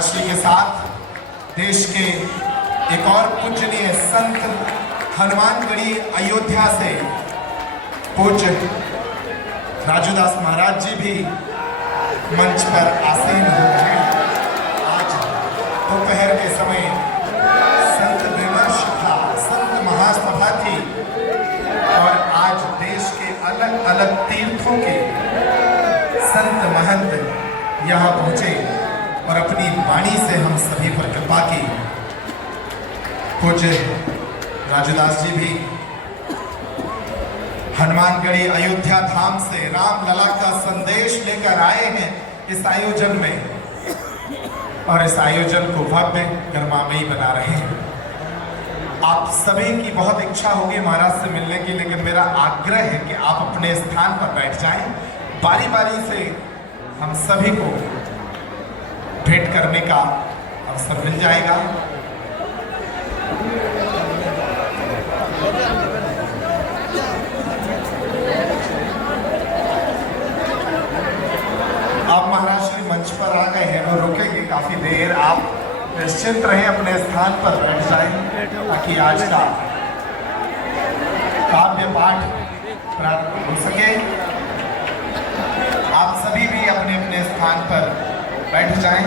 महाराष्ट्र के साथ देश के एक और पूजनीय संत हनुमानगढ़ी अयोध्या से पूज्य राजूदास महाराज जी भी मंच पर आसीन हो गए हैं। आज दोपहर के समय संत विमर्श था, संत महासभा थी और आज देश के अलग अलग तीर्थों के संत महंत यहाँ पहुंचे और अपनी वाणी से हम सभी पर कृपा की। पूज्य राजूदास जी भी हनुमानगढ़ी अयोध्या धाम से राम लला का संदेश लेकर आए हैं इस आयोजन में और इस आयोजन को भव्य गरिमामयी बना रहे हैं। आप सभी की बहुत इच्छा होगी महाराज से मिलने की, लेकिन मेरा आग्रह है कि आप अपने स्थान पर बैठ जाएं। बारी बारी से हम सभी को भेंट करने का अवसर मिल जाएगा। आप महाराष्ट्र मंच पर आ गए हैं और रुकेंगे काफी देर। आप निश्चिंत रहें, अपने स्थान पर बैठ जाएं ताकि आज का काव्य पाठ प्रारंभ हो सके। आप सभी भी अपने अपने स्थान पर बैठ जाएं।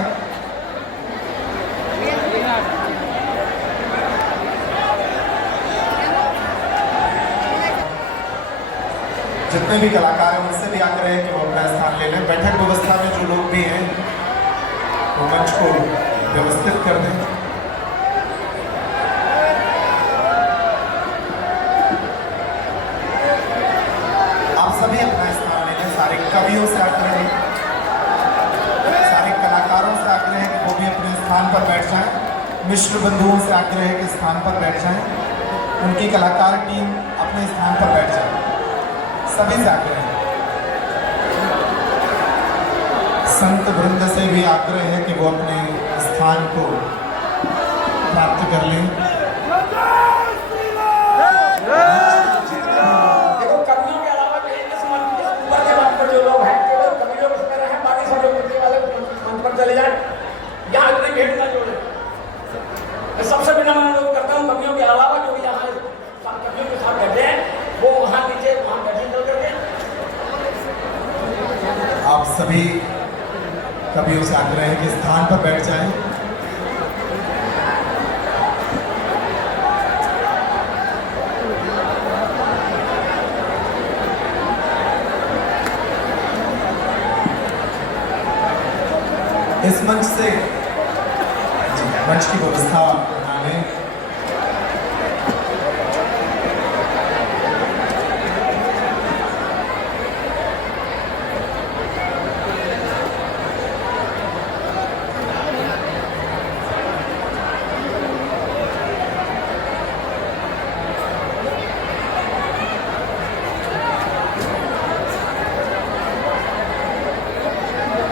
जितने भी कलाकार हैं उनसे भी आग्रह है कि वो अपना स्थान ले लें। बैठक व्यवस्था में जो लोग भी हैं वो मंच को व्यवस्थित कर दें। आप सभी अपना स्थान ले लें। सारे कवियों से आग्रह है, सारे कलाकारों से आग्रह है कि वो भी अपने स्थान पर बैठ जाएं। मिश्र बंधुओं से आग्रह है कि स्थान पर बैठ जाएं। उनकी कलाकार टीम अपने स्थान पर बैठ जाए। सभी से आग्रह है। संत वृंद से भी आग्रह है कि वो अपने स्थान को प्राप्त कर लें। देखो, कवियों के अलावा ऊपर के मंच पर जो लोग हैं केवल कवि लोग इसमें रहे, बाकी सब लोग नीचे वाले मंच पर चले जाए। यहाँ इतनी भेंट ना जोड़े। मैं सबसे बिना मैं लोग करता हूँ, कवियों के अलावा जो भी यहाँ कवियों के साथ बैठे हैं वो वहाँ नीचे वहाँ बैठे चल करके। आप सभी कवियों से आग्रह है कि स्थान पर बैठ जाएं। इस मंच से मंच की व्यवस्था बना लें।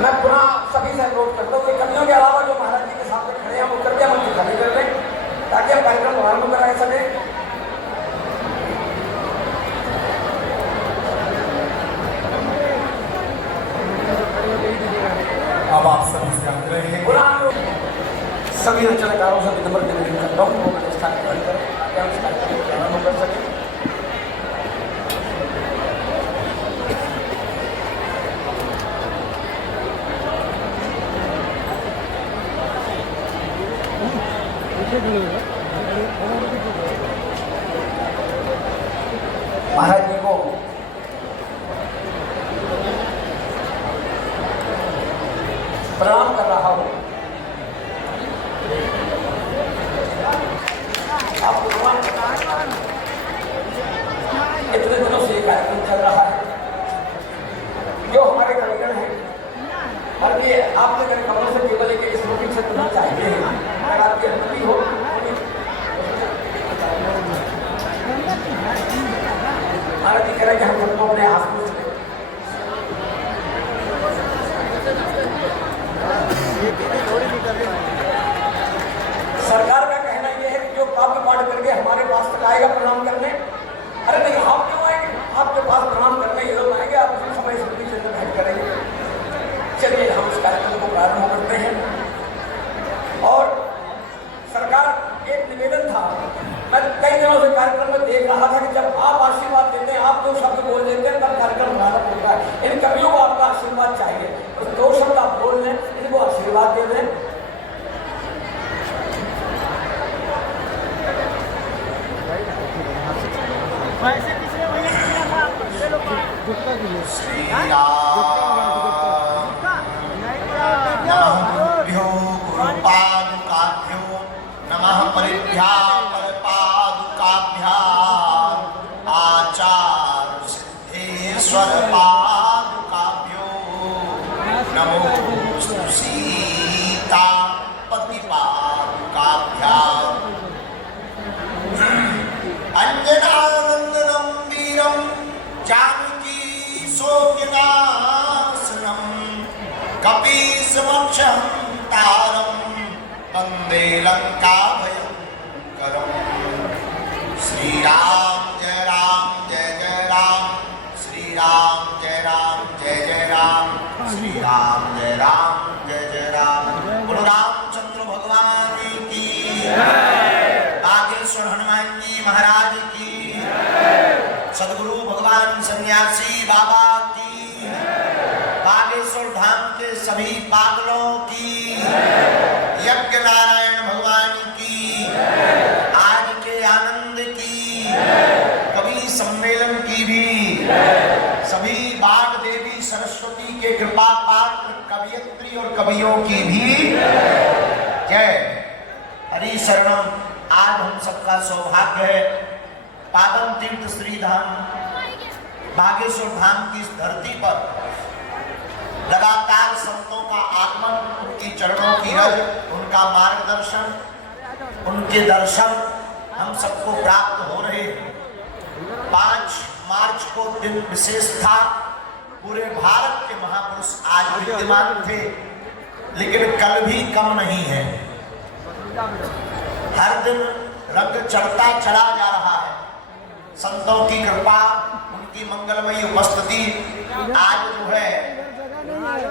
मैं पुनः सभी से अनुरोध करता हूँ कि कवियों के अलावा जो महाराज जी के सामने खड़े हैं वो कृपया मंच खाली कर दें ताकि हम कार्यक्रम आरंभ करा सके। अब आप सभी से आग्रह है। पुनः सभी रचनाकारों से विनम्र निवेदन करता हूँ वो अपने स्थान पर करें ताकि हम इस कार्यक्रम को आरंभ कर सकें। महाराज जी को प्रणाम कर रहा हूं। आप इतने दिनों से ये कार्यक्रम चल रहा है। जो हमारे कविगण हैं और ये आपने मेरे कमरों से केवल एक स्मोकिंग से सुनना चाहिए। अगर आपकी अनुमति हो महाराज जी कह रहे हैं कि हम सबको अपने आसपास सरकार का कहना यह है कि जो काव्य पाठ करके हमारे पास तक आएगा प्रणाम करने। अरे नहीं, आप क्यों आएंगे? आपके पास प्रणाम करने ये लोग आएंगे, आप उसी समय स्मृति चिन्ह भेंट करेंगे। चलिए हम इस कार्यक्रम को प्रारंभ करते हैं। कपीसमक्षं तारं वन्दे लङ्काभयङ्करम्। श्री राम जय जय राम, श्री राम जय जय राम, श्री राम जय जय राम। बोलो रामचंद्र भगवान की, बागेश्वर हनुमान जी महाराज की, सदगुरु भगवान सन्यासी बाबा की, बागेश्वर धाम के सभी पागलों की, यज्ञ नारायण भगवान की, आज के आनंद की, कवि सम्मेलन की भी, सभी बाग देवी सरस्वती के कृपा पात्र कवियत्री और कवियों की भी जय। हरि शरणम। आज हम सबका सौभाग्य है पावन तीर्थ श्री धाम बागेश्वर धाम की इस धरती पर लगातार संतों का आगमन, उनकी चरणों की रज, उनका मार्गदर्शन, उनके दर्शन हम सबको प्राप्त हो रहे हैं। 5 मार्च को दिन विशेष था। पूरे भारत के महापुरुष आज विद्यमान थे, लेकिन कल भी कम नहीं है। हर दिन रंग चढ़ता चला जा रहा है। संतों की कृपा, उनकी मंगलमयी उपस्थिति। आज जो है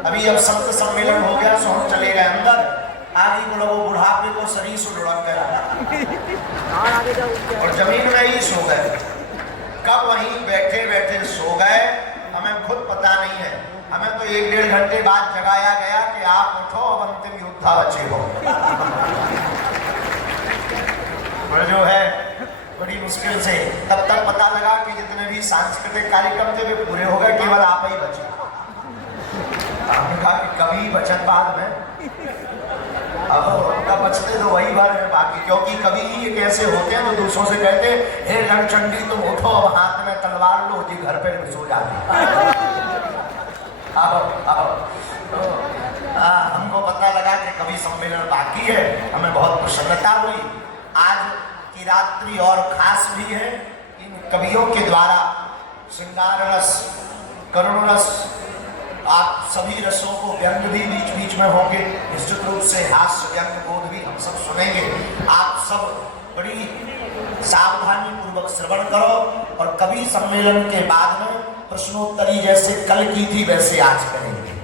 अभी अब संत सम्मेलन हो गया, सो हम चले गए अंदर। आगे को लोगों बुढ़ापे को शरीर से लुढ़क के रखा और जमीन में ही सो गए। कब वहीं बैठे बैठे सो गए हमें खुद पता नहीं है। हमें तो 1-1.5 घंटे बाद जगाया गया कि आप उठो, अब अंतिम योद्धा बचे हो। और जो है बड़ी मुश्किल से तब तक पता लगा कि जितने भी सांस्कृतिक कार्यक्रम थे वे पूरे हो गए, केवल आप ही बचे। हमने कहा कि कभी बचत बाद में, अब उनका बचते तो वही बार है बाकी, क्योंकि कभी ही एक ऐसे होते हैं जो दूसरों से कहते हैं हे रणचंडी तुम उठो, अब हाथ में तलवार लो जी, घर पे सो जाती। हमको पता लगा कि कवि सम्मेलन बाकी है, हमें बहुत प्रसन्नता हुई। आज की रात्रि और खास भी है। इन कवियों के द्वारा श्रृंगार रस, करुण रस, आप सभी रसों को व्यंग भी बीच बीच में होंगे, निश्चित रूप से हास्य व्यंग बोध भी हम सब सुनेंगे। आप सब बड़ी सावधानी पूर्वक श्रवण करो और कवि सम्मेलन के बाद में प्रश्नोत्तरी जैसे कल की थी वैसे आज करेंगे।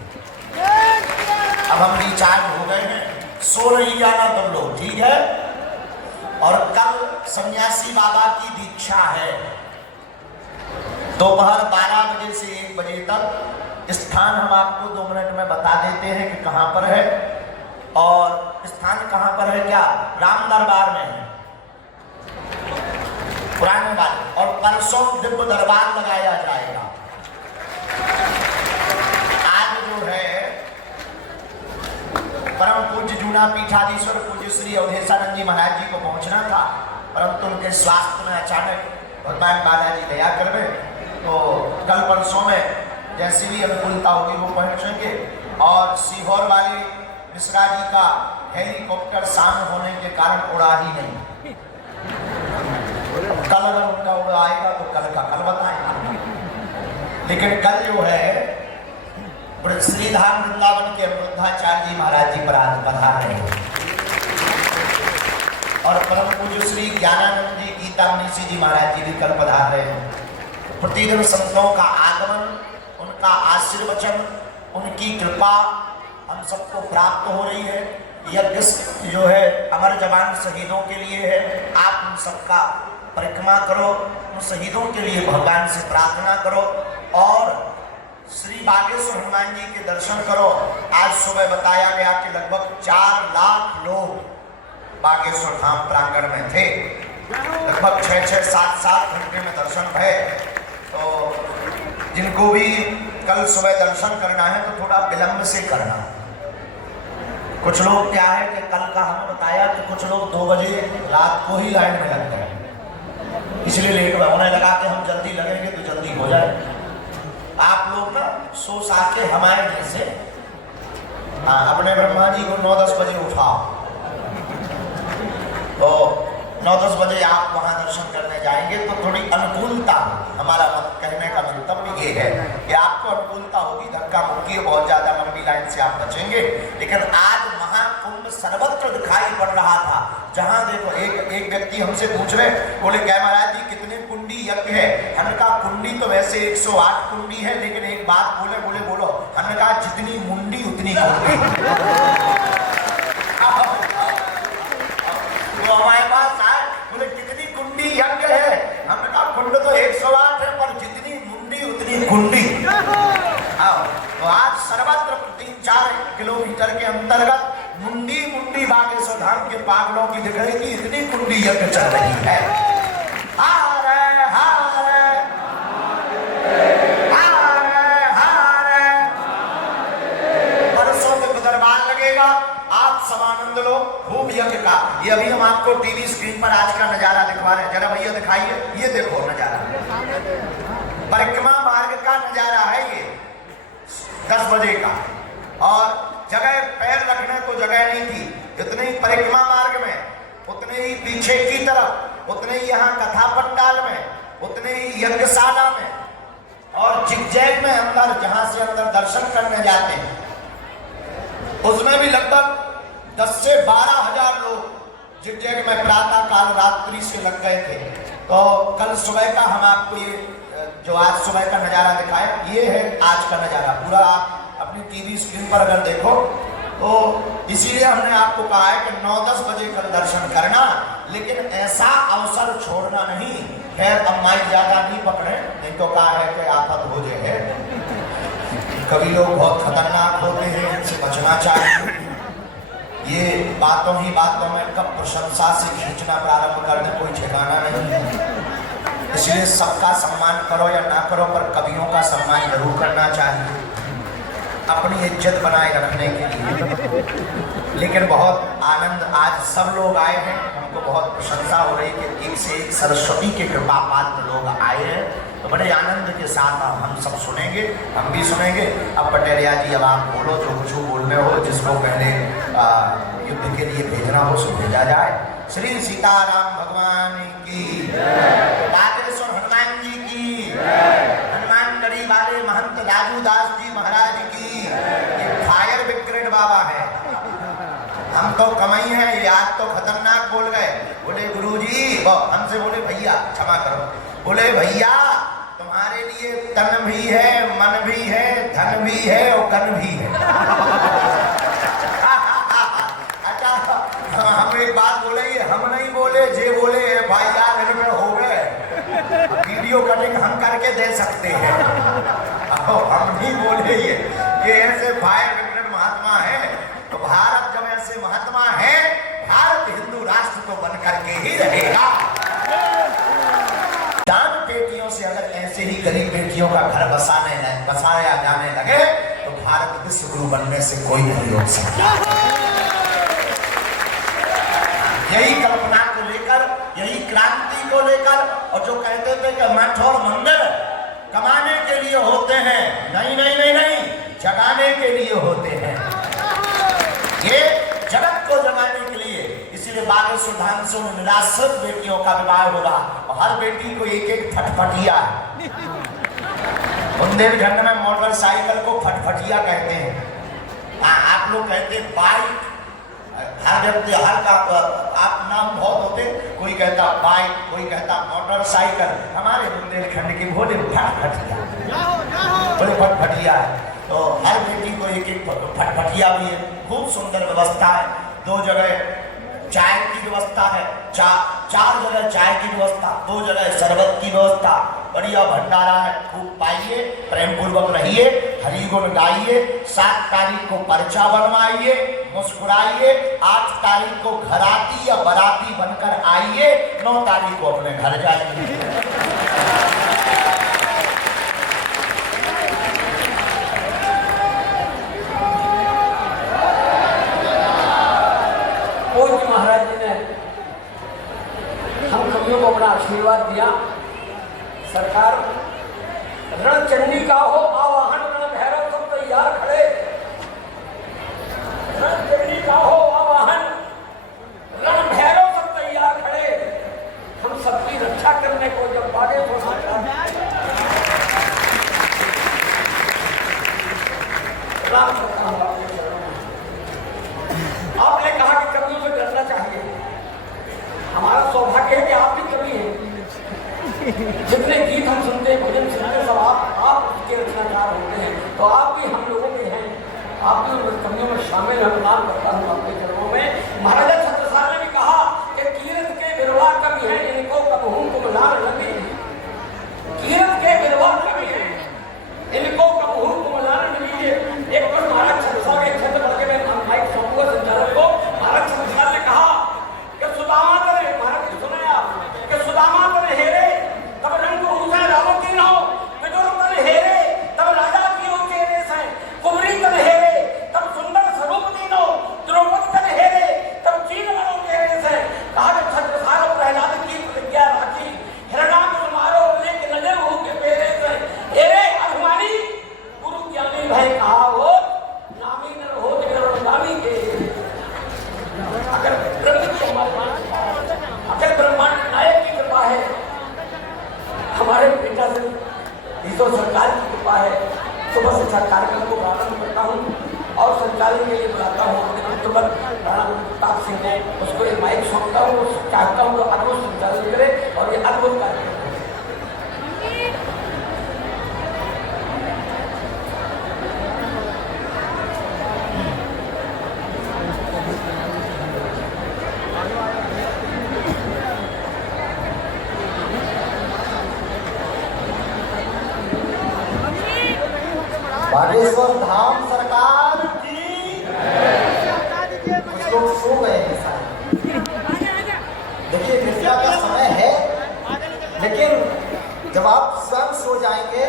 अब हम रिचार्ज हो गए हैं, सो नहीं जाना तुम लोग, ठीक है? और कल सन्यासी बाबा की दीक्षा है। दोपहर 12 बजे से 1 बजे तक। स्थान हम आपको 2 मिनट में बता देते हैं कि कहां पर है। और स्थान कहां पर है, क्या राम दरबार में है, पुराने बात। और परसों दिव्य दरबार लगाया जाएगा। आज जो है परम पूज्य जूना पीठाधीश्वर पूज्य श्री अवधेशानंद जी महाराज जी को पहुंचना था, परंतु उनके स्वास्थ्य में अचानक भगवान बालाजी दया करवे, तो कल परसों में जैसी भी अनुकूलता होगी वो पहुंचेंगे। और सीहोर वाले मिश्रा जी का हेलीकॉप्टर शाम होने के कारण उड़ा ही नहीं। कल अगर उनका उड़ा आएगा तो कल का कल बताएंगे। लेकिन कल जो है श्रीधाम वृंदावन के अमृताचार्य जी महाराज जी पधार रहे हैं और परम पूज्य श्री ज्ञानानंद जी गीतामनीषी जी महाराज जी भी कल पधार रहे हैं। प्रतिदिन संतों का आगमन, उनका आशीर्वचन, उनकी कृपा हम सबको प्राप्त हो रही है। यज्ञ जो है अमर जवान शहीदों के लिए है। आप उन सबका परिक्रमा करो, उन शहीदों के लिए भगवान से प्रार्थना करो और श्री बागेश्वर हनुमान जी के दर्शन करो। आज सुबह बताया गया कि लगभग 4 लाख लोग बागेश्वर धाम प्रांगण में थे। लगभग 6-6, 7-7 घंटे में दर्शन भय। तो जिनको भी कल सुबह दर्शन करना है तो थोड़ा विलंब से करना। कुछ लोग क्या है कि कल का हमें बताया कि कुछ लोग 2 बजे रात को ही लाइन में लग गए, इसलिए लेट होने लगा कि हम जल्दी लगेंगे तो जल्दी हो जाए। आप लोग ना सो सा के हमारे जैसे अपने ब्रह्मा जी को 9-10 बजे उठाओ, तो 9-10 बजे आप वहां दर्शन करने जाएंगे तो थोड़ी अनुकूलता, हमारा कहने का मंतव्य ये है कि आपको अनुकूलता होगी, धक्का मुक्की बहुत ज्यादा लंबी लाइन से आप बचेंगे। लेकिन आज महाकुंभ सर्वत्र दिखाई पड़ रहा था, जहां देखो एक व्यक्ति हमसे पूछ रहे, बोले क्या महाराज जी कितने कुंडी यज्ञ है? हमने कहा कुंडी तो वैसे 108 कुंडी है, लेकिन एक बात बोले बोलो, हमने कहा जितनी मुंडी उतनी कुंडी। तो हमारे पास आए, बोले कितनी कुंडी यज्ञ है? हमने कहा कुंड तो 108 है, पर जितनी मुंडी उतनी कुंडी। तो आज सर्वत्र 3-4 किलोमीटर के अंतर्गत मुंडी बागेश्वर धाम के पागलों की दिख रही थी, इतनी कुंडी यज्ञ चल रही है। परसों तक दरबार लगेगा, आप सब आनंद लो खूब यज्ञ का। ये अभी हम आपको टीवी स्क्रीन पर आज का नजारा दिखवा रहे हैं, जरा भैया दिखाइए, ये देखो नजारा, परिक्रमा मार्ग का नजारा है ये 10 बजे का। और जगह पैर रखने को जगह नहीं थी, इतने ही परिक्रमा मार्ग में, उतने ही पीछे की तरफ, उतने ही यहाँ कथा पंडाल में, उतने ही यज्ञशाला में, और जिगजैग में अंदर, जहां से अंदर दर्शन करने जाते हैं, उसमें भी लगभग 10 से 12 हजार लोग जिगजैग में प्रातः काल रात्रि से लग गए थे। तो कल सुबह का हम आपको ये जो आज सुबह का नजारा दिखाए, ये है आज का नजारा पूरा। आप अपनी टीवी स्क्रीन पर अगर देखो तो इसीलिए हमने आपको कहा है कि 9-10 बजे कल दर्शन करना, लेकिन ऐसा अवसर छोड़ना नहीं। खैर अब माइक ज्यादा नहीं पकड़े, नहीं तो कहा है कि आफत हो जाए। कभी लोग बहुत खतरनाक होते हैं, इनसे बचना चाहिए। ये बातों ही बातों में कब प्रशंसा से खींचना प्रारंभ कर दे कोई ठिकाना नहीं है। इसलिए सबका सम्मान करो या ना करो, पर कवियों का सम्मान जरूर करना चाहिए अपनी इज्जत बनाए रखने के लिए। लेकिन बहुत आनंद, आज सब लोग आए हैं, हमको बहुत प्रशंसा हो रही है कि एक से एक सरस्वती के कृपा पात्र लोग आए हैं। तो बड़े आनंद के साथ हम सब सुनेंगे, हम भी सुनेंगे। अब पटेलिया जी अब आप बोलो जो कुछ बोलने हो, जिसको पहले युद्ध के लिए भेजना हो सो भेजा जाए। श्री सीताराम भगवान की, बागेश्वर हनुमान जी की, हनुमानगढ़ी वाले महंत राजूदास जी महाराज की। ये फायर ब्रिगेड बाबा है, हम तो कमाई है, ये आज तो खतरनाक बोल गए। बोले गुरुजी, हमसे बोले भैया क्षमा करो, बोले भैया तुम्हारे लिए तन भी है, मन भी है, धन भी है और कन भी है। अच्छा हम एक बात बोले, ये हम नहीं बोले, जे बोले भाई यार इनमें हो गए, वीडियो कटिंग हम करके दे सकते हैं। हम नहीं बोले ये ऐसे फायर ब्रिगेड महात्मा है। तो भारत जब ऐसे महात्मा है, भारत हिंदू राष्ट्र तो बन करके ही रहेगा। दान बेटियों से अगर ऐसे ही गरीब बेटियों का घर बसाया जाने लगे तो भारत विश्व गुरु बनने से कोई नहीं रोक सकता। यही कल्पना को लेकर, यही क्रांति को लेकर, और जो कहते थे कि मठ और मंदिर कमाने के लिए होते हैं, नहीं नहीं नहीं नहीं, जगाने के लिए होते हैं। ये जगत को जगाने के लिए, इसीलिए बागेश्वर धाम से निराश्रित बेटियों का विवाह होगा और हर बेटी को एक एक फटफटिया। बुंदेलखंड में मोटरसाइकिल को फटफटिया कहते हैं। आप लोग कहते हैं बाइक, हर व्यक्ति हर का आप नाम बहुत होते, कोई कहता बाइक, कोई कहता मोटरसाइकिल। हमारे बुंदेलखंड की बोले फटफटिया, बोले फटफटिया है। तो हर बेटी को एक एक फटफटिया भी है। खूब सुंदर व्यवस्था है, 2 जगह चाय की व्यवस्था है, 4 जगह चाय की व्यवस्था, 2 जगह शरबत की व्यवस्था, बढ़िया भंडारा है। खूब पाइए, प्रेम पूर्वक रहिए, हरि गुण गाइए। 7 तारीख को पर्चा बनवाइए, मुस्कुराइए। 8 तारीख को घराती या बराती बनकर आइए, 9 तारीख को अपने घर जाइए। महाराज जी ने हम कवियों को अपना आशीर्वाद दिया। सरकार रणचंडी का हो आवाहन, रण भैरव सब तैयार खड़े। रणचंडी का हो आवाहन, रण भैरव सब तैयार खड़े। प्रणाम करता हूँ आपके चरणों में। आपने कहा कि कवियों से डरना चाहिए। हमारा सौभाग्य है कि आप भी कवि हैं। जितने गीत हम सुनते हैं, भजन सुनते हैं, सब आप उसके रचनाकार होते हैं, तो आप भी हम लोगों के हैं। आप भी उन कवियों में शामिल हैं। प्रणाम करता हूँ आपके चरणों में। महाराजा छत्रसाल ने भी कहा कि कीरत के विरवा कवि हैं, इनको कबहू कुमलाल नबी। कीरत के विरवा कवि हैं, इनको कबहू कुमलाल नबी। एक बार महाराज छत्रसाल के छंद पढ़ के मैं माइक सौंपूंगा संचालक को। महाराज छत्रसाल ने कहा कि सुदामा तने, महाराज जी सुने आप, कि सुदामा तने हेरे तब रंग रूसा रावो की न हो, विदुर तने हेरे तब राजा की हो चेहरे से, कुमरी तने हेरे तब सुंदर स्वरूप दीन हो, द्रौपदी तने हेरे तब चीन मनो चेहरे से। कहा कि छत्रसाल और प्रहलाद की प्रतिज्ञा राखी, हिरणाक्ष मारो लेक नजर हो के पेरे से। हेरे अभिमानी गुरु ज्ञानी भाई कहा हो, नामी नर हो नामी के। अगर ब्रह्मांड नायक की कृपा है, हमारे पिता से ईश्वर सरकार की कृपा है, तो बस इस कार्यक्रम को प्रारंभ करता हूँ और संचालन के लिए बुलाता हूँ अपने मित्र राणा प्रताप सिंह को। उसको एक माइक सौंपता हूँ, चाहता हूँ तो अद्भुत संचालन करे और ये अद्भुत कार्यक्रम। बागेश्वर धाम सरकार की। कुछ लोग सो गए हैं सारे। देखिए निद्रा का समय है, लेकिन जब आप स्वयं सो जाएंगे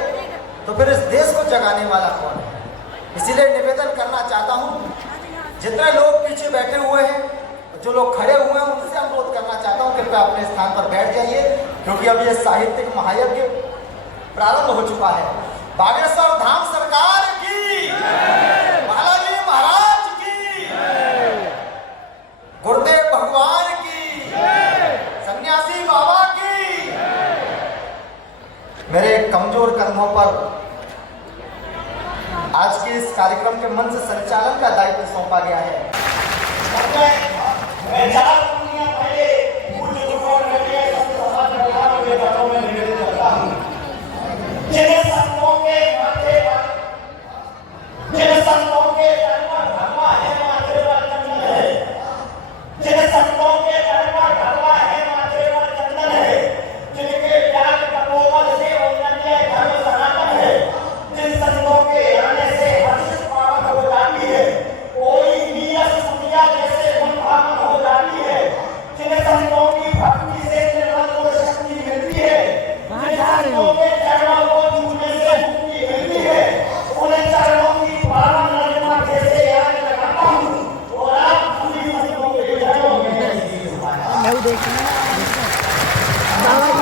तो फिर इस देश को जगाने वाला कौन है? इसीलिए निवेदन करना चाहता हूँ, जितने लोग पीछे बैठे हुए हैं, जो लोग खड़े हुए हैं, उनसे अनुरोध करना चाहता हूँ कृपया अपने स्थान पर बैठ जाइए, क्योंकि अब ये साहित्यिक महायज्ञ प्रारंभ हो चुका है। बागेश्वर धाम सरकार की, बालाजी महाराज की, गुरुदेव भगवान की, सन्यासी बाबा की। मेरे कमजोर कंधों पर आज के इस कार्यक्रम के मंच संचालन का दायित्व सौंपा गया है। जिन संतों के माथे पर, जिन संतों के तन पर भगवा है माथे पर चंदन है, जिन संतों के तन पर भगवा है माथे पर चंदन है, जिनके त्याग तपोबल से उन्नति धर्म सनातन है, जिन संतों के आने से हर्ष पावन हो जाती है, कोई नीरस सूर्या जैसे मन भावन हो जाती है, जिन संतों की भक्ति से निर्मल को शक्ति मिलती है, जिन संतों के चरणों को छूने से मुक्ति मिलती है, उन्हें चरणों की पावन नरमा जैसे याद लगाता हूँ और आप सभी संतों के चरणों में मैं देखना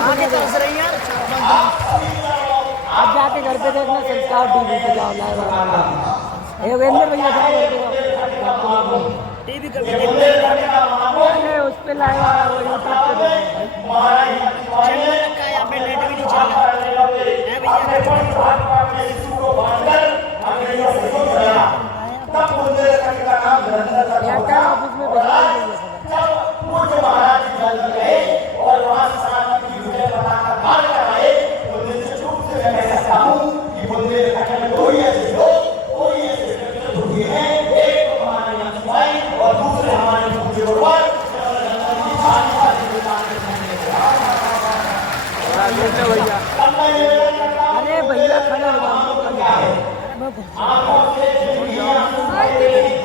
आगे तरस रही यार। अब जाके घर पे देखना संस्कार टीवी पे जाओ लाइव। ये वेंदर भैया जाओ टीवी कर देखना उस पे लाइव आ रहा है यूट्यूब पे चैनल रखा है यहाँ पे, नेट भी नहीं चल रहा है भैया। ऑफिस में भेजा और वहाँ सनातन की विजय पताका बाहर कराए, तो निश्चित रूप से मैं कह सकता हूँ कि बुंदेलखंड में दो ही ऐसे लोग, दो ही ऐसे व्यक्ति हैं, एक तो हमारे अंशुभाई और दूसरे हमारे पूज्य गुरुवर अरे भैया खड़े हो आंखों से आंसू बह रहे हैं,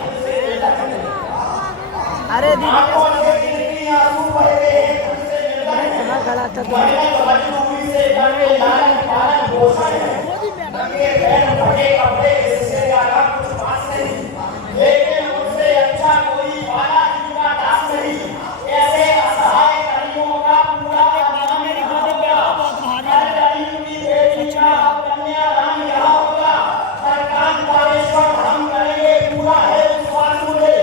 अरे आंखों से आंसू बह रहे हैं, खड़ा था मजबूरी से बने लाल पालन पोषण है, नंगे पैर फटे कपड़े इससे ज्यादा कुछ पास नहीं, लेकिन उससे अच्छा कोई वाला जिनका दास नहीं। ऐसे असहाय कलियों का पूरा नाम मेरी गोद पे बहुत भारी कलियों की बेटी का कन्यादान यहाँ होगा। सरकार बागेश्वर हम करेंगे पूरा है विश्वास मुझे।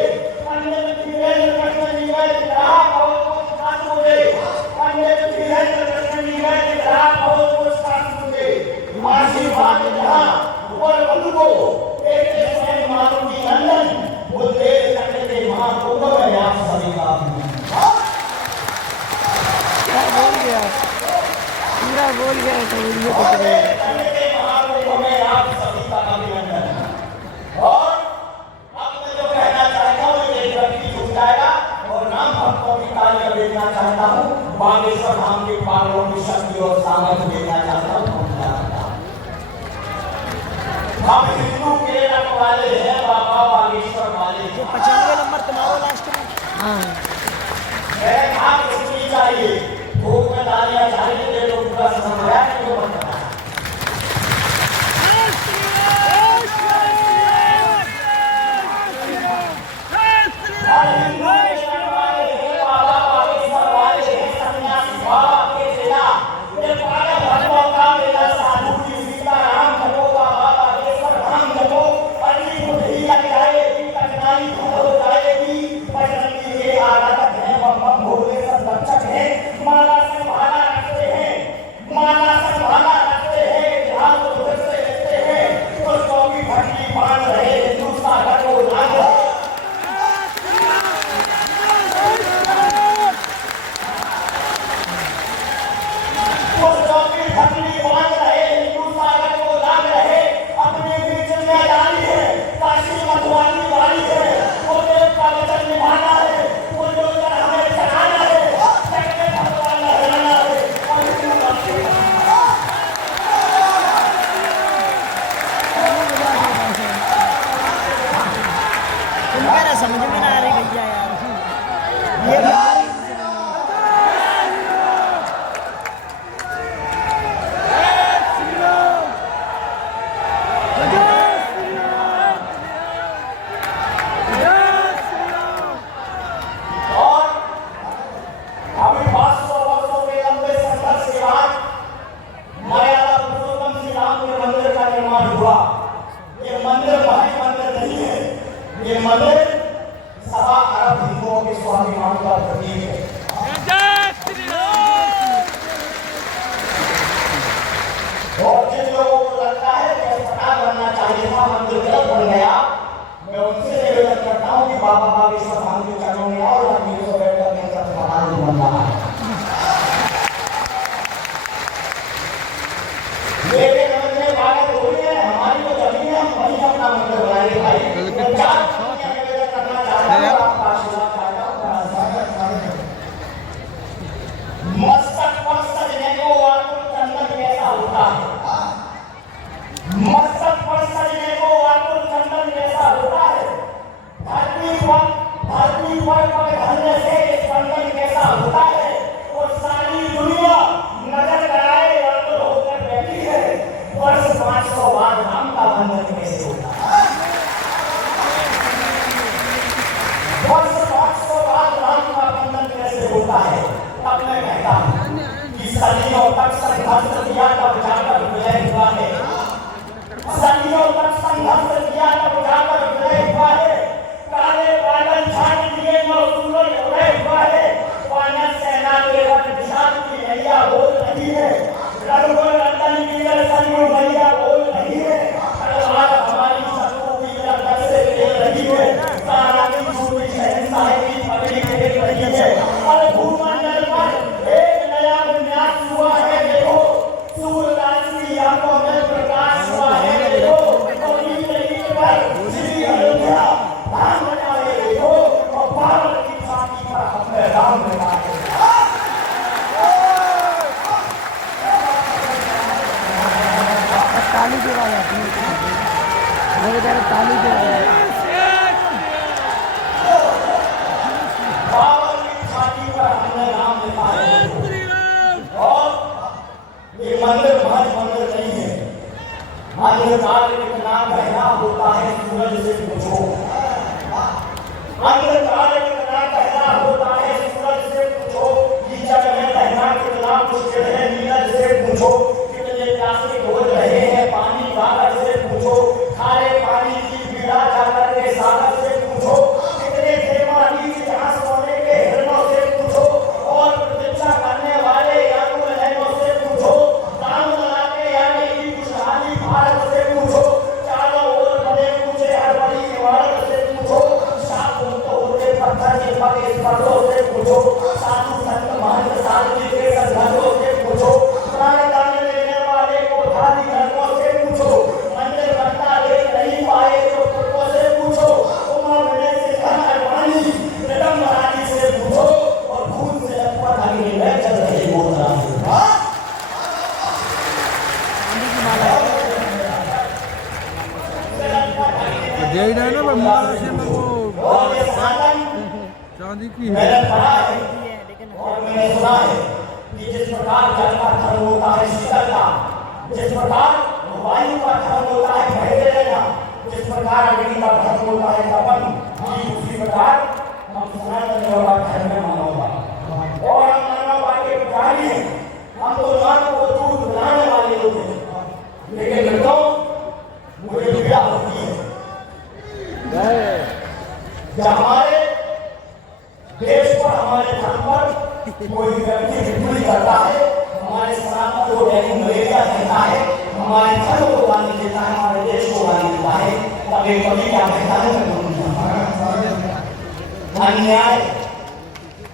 पंडित वीरेंद्र कृष्ण जी का ग्राहक हो तो विश्वास मुझे, पंडित वीरेंद्र कृष्ण जी का ग्राहक हो तो विश्वास मुझे। आशीर्वाद जहाँ और बंधु को वाले हैं बाबा बागेश्वर वाले। जो 95 नंबर तुम्हारा लास्ट में। हाँ मेरे कहा कुछ नहीं चाहिए, भूख में तालियां चाहिए, ये लोग पूरा समझ रहा है क्यों बता। समझ में ना आ रही भैया यार ये बाबा बागेश्वर धाम के चरणों में आओ और नीचे से बैठकर मेरा समाधान बन रहा है। मेरे घर में बात हो रही है, हमारी तो जमीन है, हम वहीं अपना मंदिर बनाएंगे भाई। करना चाहता हूँ आपका आशीर्वाद चाहता हूँ। मस्तक पर सजने को वाकुल चंदन कैसा होता है, मस्तक पर सजने को वाकुल चंदन कैसा होता है, धरती पर धरने से स्पंदन कैसा होता है, और सारी दुनिया नजर लगाए वाकुल होकर बैठी है। वर्ष 500 बाद राम का बंधन कैसे होता है, वर्ष 500 बाद राम का बंधन कैसे होता है। अब मैं कहता हूँ कि सदियों तक संघर्ष किया तब जाकर विजय हुआ है, सदियों तक संघर्ष किया तब जाकर विजय हुआ है। काले बादल छाट दिए नौ सूरज उदय हुआ है, वानर सेना के रथ विशाल की नैया बोल रही है, रघुवर नंदन की सरयू मैया बोल रही है, तलवार हमारी शत्रु की तरफ से खेल रही है, सारा दिन सूर्य शहंशाह की पगड़ी खेल रही है। और भूमंडल पर एक नया विन्यास हुआ है, देखो सूर्यदास की आंखों में प्रकाश हुआ है, देखो और ईट पर श्री अयोध्या धाम बनाए देखो, और भारत की छाती पर हमने राम बनाए। ताली की आवाज आती है, मेरे इधर ताली की आवाज भारत की छाती पर हमने राम बनाए। और ये मंदिर महज मंदिर नहीं है, अंधकार इतना गहरा होता है सूरज से पूछो, अंधकार कितना गहरा होता है सूरज से पूछो, ये जग में रहना कितना मुश्किल है नीरज से पूछो, कितने प्यासे खोज रहे हैं पानी सागर से पूछो, खारे पानी की पीड़ा जाकर के सागर से पूछो, कितने खेमानी जहाँ सोने के हिरणों से पूछो, और प्रतीक्षा करने वाले यादों लहरों से पूछो, दाम लगाने आने की खुशहाली भारत से पूछो, चारों ओर बने पूछे हर बड़ी इमारत से पूछो, साथ होते यही नहीं ना भाई महाराष्ट्र में वो और ये सनातन चांदी की मैंने पढ़ा है लेकिन और मैंने सुना है कि जिस प्रकार जल का धर्म होता है शीतल का, जिस प्रकार वायु का धर्म होता है बहते रहना, जिस प्रकार अग्नि का धर्म होता है तपन, उसी प्रकार हम सनातन धर्म में मानवता और हम मानवता के पुजारी हैं। हम तो मानव को दूध बनाने वाले होते हैं, लेकिन मित्रों मुझे पीड़ा होती है जब हमारे देश पर, हमारे धर्म पर कोई व्यक्ति टिप्पणी करता है, हमारे सनातन को डेंगू मलेरिया कहता है, हमारे धर्म को गाली देता है, हमारे देश को गाली देता है, तब एक कवि क्या कहता है? अन्याय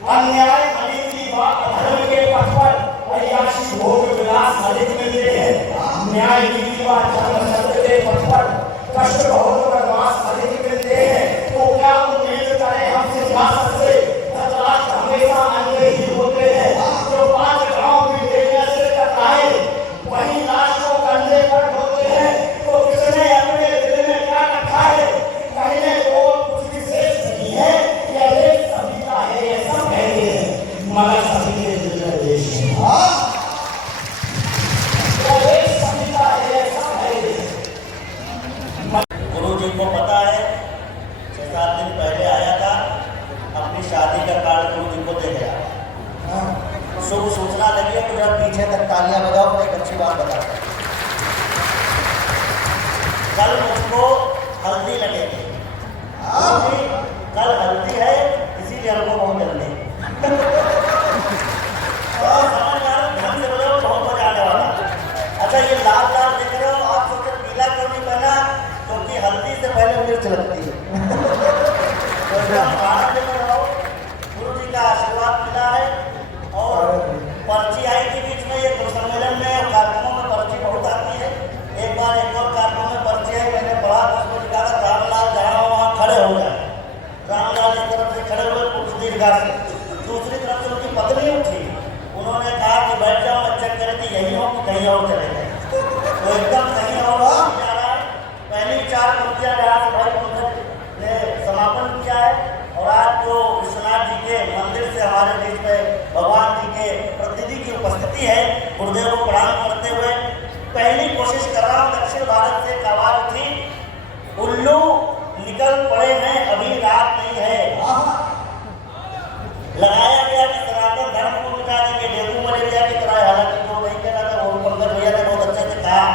अन्याय अनिति व अधर्म के पथ पर अयाशी भोग विलास अधिक मिलते हैं। न्याय नीति व धर्म सत्य के पथ पर कष्ट बहुत बदमाश अधिक मिलते हैं। तो क्या उम्मीद करें हमसे सियासत से? धृतराष्ट्र हमेशा अन्य ही होते हैं। जो 5 गांव भी देखने से टकराए वही लाश को कंधे पर ढोते हैं। तो किसने अपने दिल में क्या रखा है? कहने को कुछ विशेष नहीं है, यह देश सभी का है, ये सब कहते हैं, मगर सभी के दिल में देश है। यह देश सभी का है, ये सब कहते हैं। गुरु जी को पता है 6-7 दिन पहले आया था, अपनी शादी का कार्ड गुरु जी को दे गया। शुभ सूचना लगी है तो जरा पीछे तक तालियां बजाओ। एक अच्छी बात बता, कल मुझको हल्दी लगेगी। कल हल्दी है, इसीलिए हमको बहुत जल्दी और समझ में आ रहा, ध्यान से बजाओ, बहुत मजा आने वाला। अच्छा, ये लाल लाल दिख रहे हो, आप सोचे पीला क्यों नहीं पहना? क्योंकि हल्दी से पहले मिर्च लगती है। तो इसका आनंद में रहो, गुरु जी का आशीर्वाद मिला है। और पर्ची आई थी बीच में, ये सम्मेलन में कार्यक्रमों में पर्ची बहुत आती है। एक बार एक और कार्यक्रम में पर्ची आई, मैंने पढ़ा, उसको लिखा था रामलाल जहाँ वहाँ खड़े हो जाए। रामलाल इस तरफ से खड़े हुए कुछ दीर्घा से, दूसरी तरफ से उनकी पत्नी उठी, उन्होंने कहा कि बैठ जाओ, मैं चेक करे कि यही हो कि कहीं और चले गए। तो एकदम सही होगा जा रहा है। पहली 4 मूर्तियां यहाँ से भाई मंदिर ने समापन किया है। और आज जो विश्वनाथ जी के मंदिर से हमारे बीच में भगवान जी के प्रतिनिधि की उपस्थिति है, गुरुदेव को प्रणाम करते हुए पहली कोशिश कर रहा हूँ। दक्षिण भारत से एक आवाज उठी, उल्लू निकल पड़े हैं, अभी रात नहीं है। लगाया गया कि सनातन धर्म को मिटा देंगे, डेंगू मलेरिया की तरह। हालांकि जो नहीं कहना था वो पंकज भैया ने बहुत अच्छे से कहा।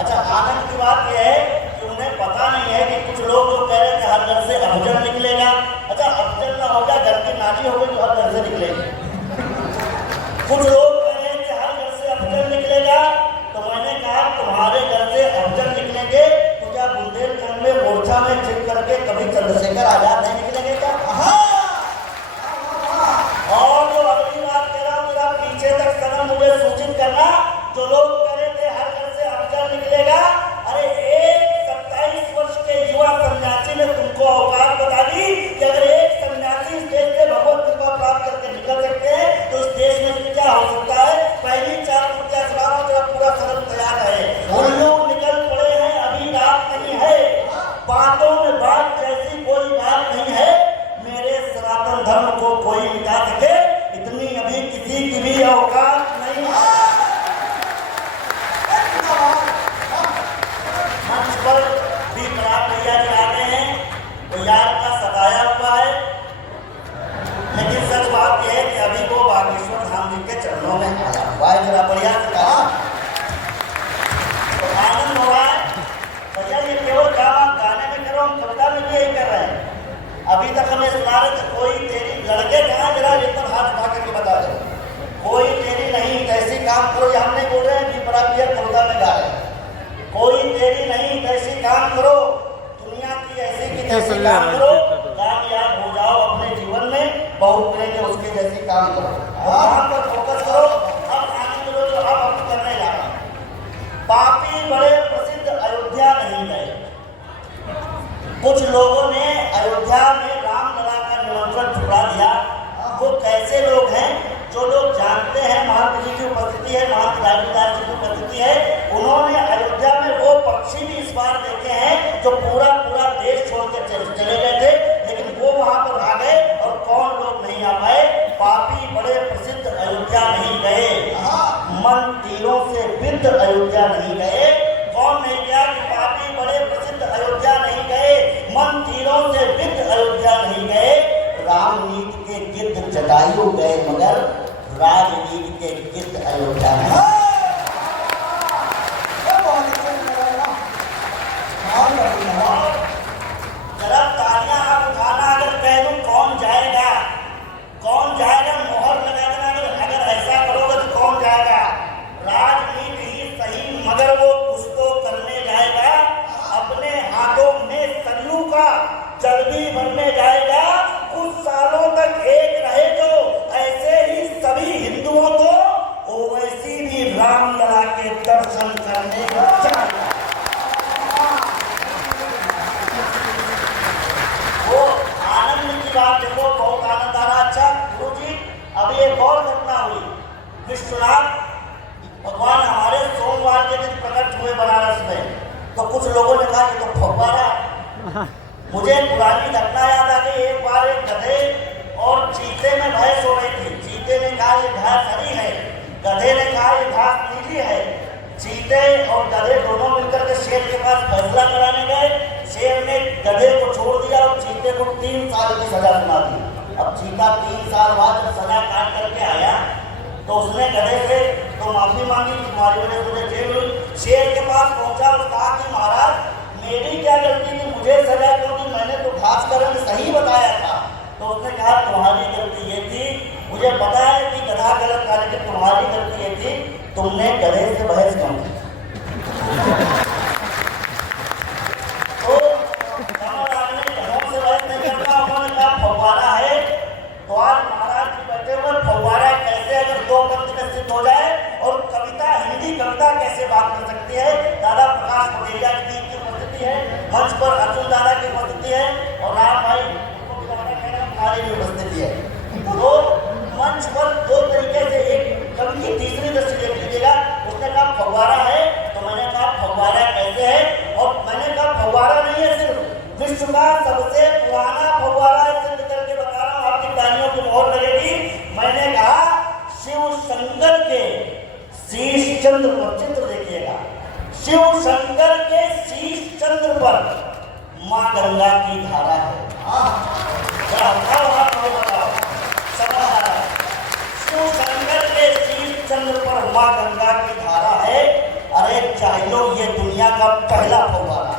अच्छा, आनंद की बात यह है कि उन्हें पता नहीं है कि कुछ लोग जो कह रहे थे हर घर से अभजन निकलेगा। अच्छा, अभजन ना हो जाए, घर की नानी हो गई तो हर घर से निकलेगी। कुछ लोग कह रहे हैं कि हर घर से अभजन निकलेगा, तो मैंने कहा तुम्हारे घर से अभजन निकलेंगे तो क्या बुंदेलखंड में मोर्चा में छिप करके कभी चंद्रशेखर आजाद नहीं निकलेंगे क्या? और जो अगली बात कह रहा हूँ, जरा पीछे तक कदम मुझे सूचित करना। जो लोग कह रहे थे हर घर से अभजन निकलेगा, अरे एक 27 वर्ष के युवा सन्यासी ने तुमको औकात बता दी कि अगर एक सन्यासी इस देश से भगवत कृपा प्राप्त करके निकल सकते हैं तो इस देश में क्या हो सकता है। पहली 4 मूर्तियां सुना रहा हूं, जरा पूरा सरल तैयार है। उल्लू निकल पड़े हैं, अभी रात नहीं है, बातों में बात जैसी कोई बात नहीं है, मेरे सनातन धर्म को कोई मिटा सके इतनी अभी किसी की भी औकात नहीं है। मंच पर भी प्रणाम भैया जी आ गए हैं, तो यार का सताया हुआ है, लेकिन सच बात यह है कि अभी वो बागेश्वर धाम जी के चरणों में आया हुआ है। जरा बढ़िया से कहा तो आनंद हो रहा है भैया। ये केवल काम आप गाने में करो, हम कविता में भी यही कर रहे हैं। अभी तक हमें सुना रहे थे, कोई तेरी लड़के कहाँ, जरा एक बार हाथ उठा करके बता दो, कोई तेरी नहीं तैसी काम करो। ये हम नहीं बोल रहे हैं, भी कविता में गा रहे हैं। कोई तेरी नहीं तैसी काम करो, दुनिया की ऐसी की तैसी काम करो, कामयाब हो जाओ अपने जीवन में, बहुत मिलेंगे उसके जैसी काम करो। काम पर फोकस करो। अब आनंद लो जो अब करने लगा। पापी बड़े प्रसिद्ध अयोध्या नहीं गए। कुछ लोगों ने अयोध्या में रामलला का निमंत्रण ठुकरा दिया। वो कैसे लोग हैं? जो लोग जानते हैं महंत जी की उपस्थिति है, महंत राजदास जी की उपस्थिति है, उन्होंने अयोध्या में वो पक्ष पक्षी भी इस बार देखे हैं जो पूरा पूरा देश छोड़ के चले गए थे, लेकिन वो वहां पर आ गए और कौन लोग नहीं आ पाए? पापी बड़े प्रसिद्ध अयोध्या नहीं गए, मन तीरों से विद्ध अयोध्या नहीं गए। कौन नहीं गया कि पापी बड़े प्रसिद्ध अयोध्या नहीं गए, मन तीरों से विद्ध अयोध्या नहीं गए। रामनीति के गिद्ध जटायु गए मगर राजनीति के गिद्ध अयोध्या नहीं। जरा तालियां आप उठाना अगर कह दूं कौन जाएगा, कौन जाएगा? मोहर लगा देना अगर ऐसा करोगे तो कौन जाएगा? राजनीति ही सही मगर वो कुछ तो करने जाएगा, अपने हाथों में सरयू का जल भी भरने जाएगा। कुछ सालों तक एक रहे जो ऐसे ही सभी हिंदुओं को ओवैसी भी रामलला के दर्शन करने जाएगा। वो आनंद की बात देखो, बहुत आनंद आ रहा। अच्छा गुरुजी, अभी एक और घटना हुई। विश्वनाथ भगवान हमारे सोमवार के दिन प्रकट हुए बनारस में, तो कुछ लोगों ने कहा कि तो फव्वारा। मुझे पुरानी घटना याद आ गई। एक बार एक गधे और चीते में बहस हो रही थी। चीते ने कहा ये घास हरी है, गधे ने कहा ये घास नीली है। चीते और गधे दोनों मिलकर के शेर के पास फैसला कराने गए। शेर ने गधे को छोड़ दिया और चीते को 3 साल की सजा सुना दी। अब चीता 3 साल बाद जब सजा काट करके आया तो उसने गधे से तो माफी मांगी, तुम्हारी वजह से मुझे जेल हुई। शेर के पास पहुंचा और कहा कि महाराज मेरी क्या गलती थी, मुझे सजा क्यों दी? मैंने तो घास का रंग सही बताया था। तो उसने कहा तुम्हारी गलती ये थी, मुझे पता है कि गधा गलत था, लेकिन तुम्हारी गलती ये थी तुमने गधे से बहस क्यों की? तो रामलाल ने गधों से बहस नहीं करता, उन्होंने कहा फव्वारा है। तो आज महाराज जी बैठे हुए, फव्वारा कैसे अगर 2 पंक्ति में सिद्ध हो जाए और कविता, हिंदी कविता कैसे बात कर सकती है? दादा प्रकाश पटेलिया जी की उपस्थिति है, मंच पर अर्जुन दादा की उपस्थिति है और राम भाई हमारी भी उपस्थिति है। तो मंच पर 2 तरीके से एक कवि की तीसरी दृष्टि देख लीजिएगा। उसने कहा फव्वारा है, तो मैंने कहा फव्वारा कैसे है? और मैंने कहा फव्वारा नहीं है, सिर्फ विश्व का सबसे पुराना फव्वारा है, सिद्ध करके बता रहा हूँ, आपकी तालियों की मोहर लगेगी। मैंने कहा शिव शंकर के शीश चंद्र पर, चित्र देखिएगा, शिव शंकर के शीश चंद्र पर माँ गंगा की धारा है। बताओ समझ आ रहा है? शिव शंकर के शीश चंद्र पर माँ गंगा की धारा है। अरे चाहिए ये दुनिया का पहला फव्वारा।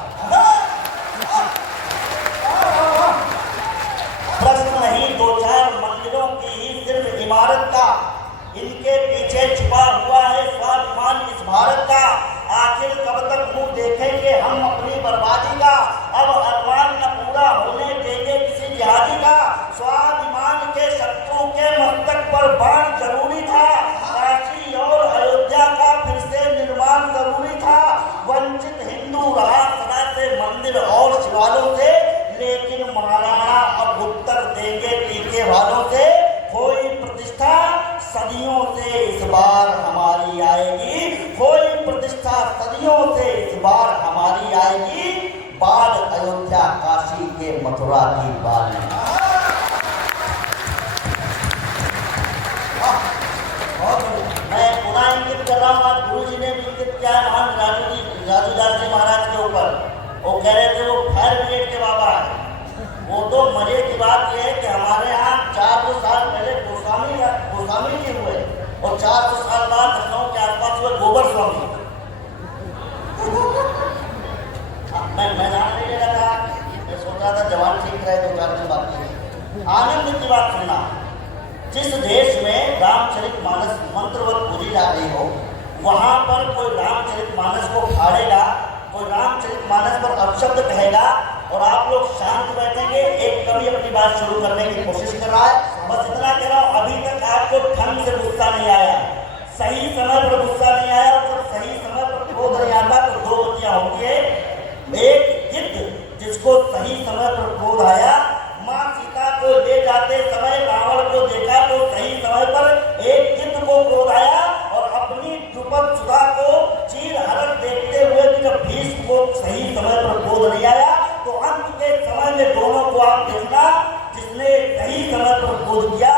प्रश्न नहीं 2-4 मंदिरों की ही सिर्फ इमारत का, इनके पीछे छुपा हुआ है स्वाभिमान इस भारत का। आखिर कब तक मुंह देखेंगे हम अपनी बर्बादी का? अब अरमान न पूरा होने देंगे किसी जिहादी का। स्वाभिमान के शत्रु के मस्तक पर बाण जरूरी था, काशी और अयोध्या का फिर से निर्माण जरूरी था। वंचित हिंदू रहा सदा से मंदिर और शिवालयों से, लेकिन महाराणा अब उत्तर देंगे टीके वालों से। कोई प्रतिष्ठा सदियों से इस बार हमारी आएगी, कोई प्रतिष्ठा सदियों से इस बार हमारी आएगी। बाढ़ अयोध्या काशी के मथुरा की बात। मैं पुनः इंगित कर रहा हूँ, आज गुरु जी ने भी इंगित किया है महान राजूदास जी महाराज के ऊपर। वो कह रहे थे वो फायर ब्रिगेड के बाबा है। वो तो मजे की बात यह है कि हमारे यहाँ 400 साल पहले गोस्वामी जी हुए और 400 साल बाद लखनऊ के आसपास हुए गोबर स्वामी। मैं नाम नहीं ले रहा था, मैं सोच रहा था जवान ठीक रहे, 2-4 दिन बात। आनंद की बात सुनना, जिस देश में रामचरितमानस मंत्रवत पूजी जा रही हो, वहां पर कोई रामचरितमानस को फाड़ेगा, कोई रामचरितमानस पर अपशब्द कहेगा और आप लोग शांत बैठेंगे। एक कवि अपनी बात शुरू करने की कोशिश कर रहा है, बस इतना कह रहा हूं, अभी तक आपको ढंग से गुस्सा नहीं आया, सही समय पर गुस्सा नहीं आया। और जब सही समय पर क्रोध नहीं आता तो 2 बच्चियां होती है। एक गिद्ध जिसको सही समय पर क्रोध आया, माँ सीता को ले जाते समय रावण को देखा तो सही समय पर एक गिद्ध को क्रोध आया और अपनी द्रुपद सुधा को चीर हरण देखते हुए जब भीष्म को कूद किया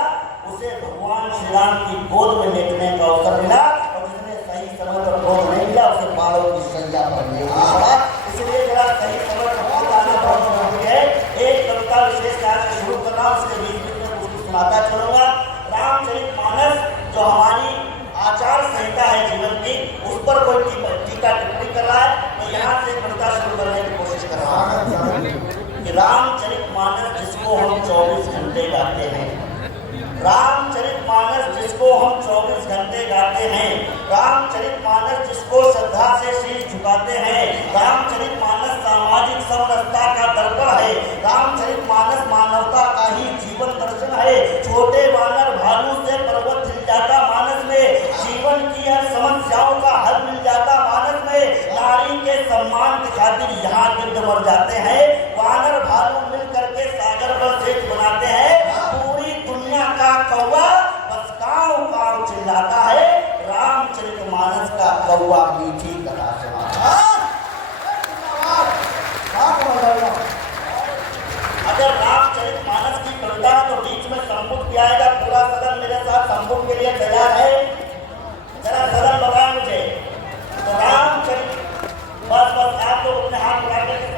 उसे भगवान श्री राम की गोद में लेटने का अवसर मिला, और जिसने सही समय पर गोद नहीं मिला उसे बाणों की सजा पर लेना पड़ा। इसलिए जरा सही समय पर गोद आना बहुत जरूरी है। एक कविता विशेष आज से शुरू कर रहा हूँ, उसके बीच में कुछ सुनाता चलूंगा। रामचरितमानस जो हमारी आचार संहिता है जीवन की, उस पर कोई टीका टिप्पणी कर रहा है, तो यहाँ से कविता शुरू करने की कोशिश कर रहा हूँ कि रामचरितमानस जिसको हम 24 घंटे गाते हैं, रामचरितमानस जिसको हम 24 घंटे गाते हैं, रामचरितमानस जिसको श्रद्धा से शीश झुकाते हैं, रामचरितमानस सामाजिक समरसता का दर्पण है, रामचरितमानस मानवता का ही जीवन दर्शन है। छोटे वानर भालू से पर्वत हिल जाता मानस में, जीवन की हर समस्याओं का हल मिल जाता मानस में, नारी के सम्मान की खातिर यहाँ गिद्ध मर जाते हैं, वानर भालू मिल करके सागर पर सेतु बनाते हैं, पूरी दुनिया का कौवा बस काव काव चिल्लाता है, रामचरितमानस का कौवा मीठी कथा सुनाता है। अगर रामचरितमानस की कविता तो बीच में संबुक किया जाएगा, पूरा सदन मेरे साथ संबुक के लिए तैयार है, जरा सदन लगाए मुझे। तो रामचरित बस बस आप लोग अपने हाथ उठा करके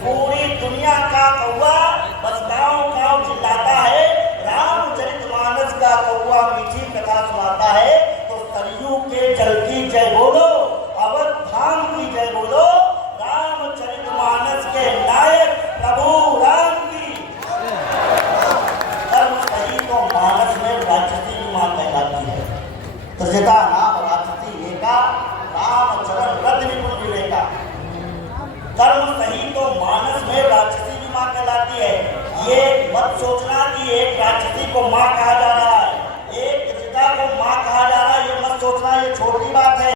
पूरी दुनिया का कौवा बस गाँव गाँव चिल्लाता है, रामचरितमानस का कौवा मीठी कथा सुनाता है। तो सरयू के जल की जय बोलो, अवध धाम की जय बोलो, रामचरितमानस के नायक प्रभु राम की। कर्म सही तो मानस में राक्षसी मां कहलाती है, तो जता नाम राक्षसी एका, रामचरण रत्न निपुण विवेका। कर्म सही तो मानस में राक्षसी की मां कहलाती है। ये मत सोचना कि एक राक्षसी को मां कहा जा रहा है, एक पिता को मां कहा जा रहा है, ये मत सोचना, ये छोटी बात है।